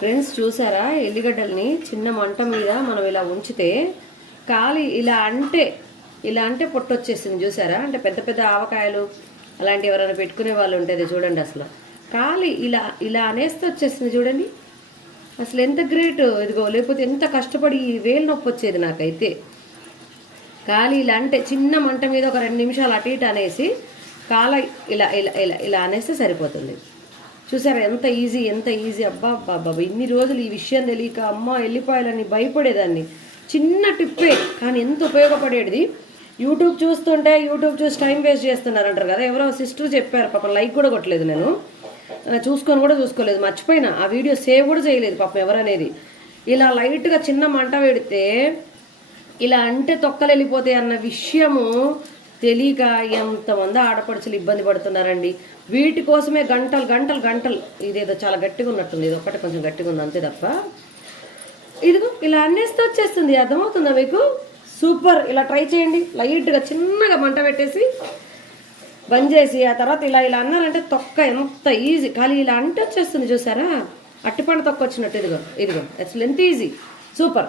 Friends చూసారా, ఎల్లిగడ్డల్ని చిన్న మంట మీద మనం ఇలా ఉంచితే కాలి ఇలా అంటే పొట్టు వచ్చేసింది. చూసారా, అంటే పెద్ద పెద్ద ఆవకాయలు అలాంటి ఎవరైనా పెట్టుకునే వాళ్ళు ఉంటుంది చూడండి. అసలు కాలి ఇలా అనేస్తే వచ్చేసింది చూడండి. అసలు ఎంత గ్రేట్ ఇదిగో. లేకపోతే ఎంత కష్టపడి ఈ వేలు నొప్పి వచ్చేది నాకైతే. కాలి ఇలా అంటే చిన్న మంట మీద ఒక 2 నిమిషాలు అటు ఇటు అనేసి కాల ఇలా ఇలా ఇలా ఇలా అనేస్తే సరిపోతుంది. చూసారా ఎంత ఈజీ. అబ్బా అబ్బా, ఇన్ని రోజులు ఈ విషయం తెలియక అమ్మ వెళ్ళిపోయాలని భయపడేదాన్ని. చిన్న టిప్పే కానీ ఎంత ఉపయోగపడేది. యూట్యూబ్ చూసి టైం వేస్ట్ చేస్తున్నారంటారు కదా. ఎవరో సిస్టర్ చెప్పారు, పాపం లైక్ కూడా కొట్టలేదు, నేను చూసుకోలేదు, మర్చిపోయినా. ఆ వీడియో సేవ్ కూడా చేయలేదు పాపం ఎవరనేది. ఇలా లైట్గా చిన్న మంట పెడితే ఇలా అంటే తొక్కలు వెళ్ళిపోతాయి అన్న విషయము తెలియక ఎంతమంది ఆడపడుచులు ఇబ్బంది పడుతున్నారండి. వీటి కోసమే గంటలు. ఇదేదో చాలా గట్టిగా ఉన్నట్టుంది, ఇది ఒక్కటే కొంచెం గట్టిగా ఉంది అంతే తప్ప. ఇదిగో ఇలా అన్నేస్తే వచ్చేస్తుంది. అర్థమవుతుందా మీకు? సూపర్. ఇలా ట్రై చేయండి. లైట్గా చిన్నగా మంట పెట్టేసి బంద్ చేసి ఆ తర్వాత ఇలా అన్నారంటే తొక్క ఎంత ఈజీ. ఖాళీ ఇలా అంటే వచ్చేస్తుంది. చూసారా, అట్టిపండు తొక్క వచ్చినట్టు. ఇదిగో అసలు ఎంత ఈజీ. సూపర్.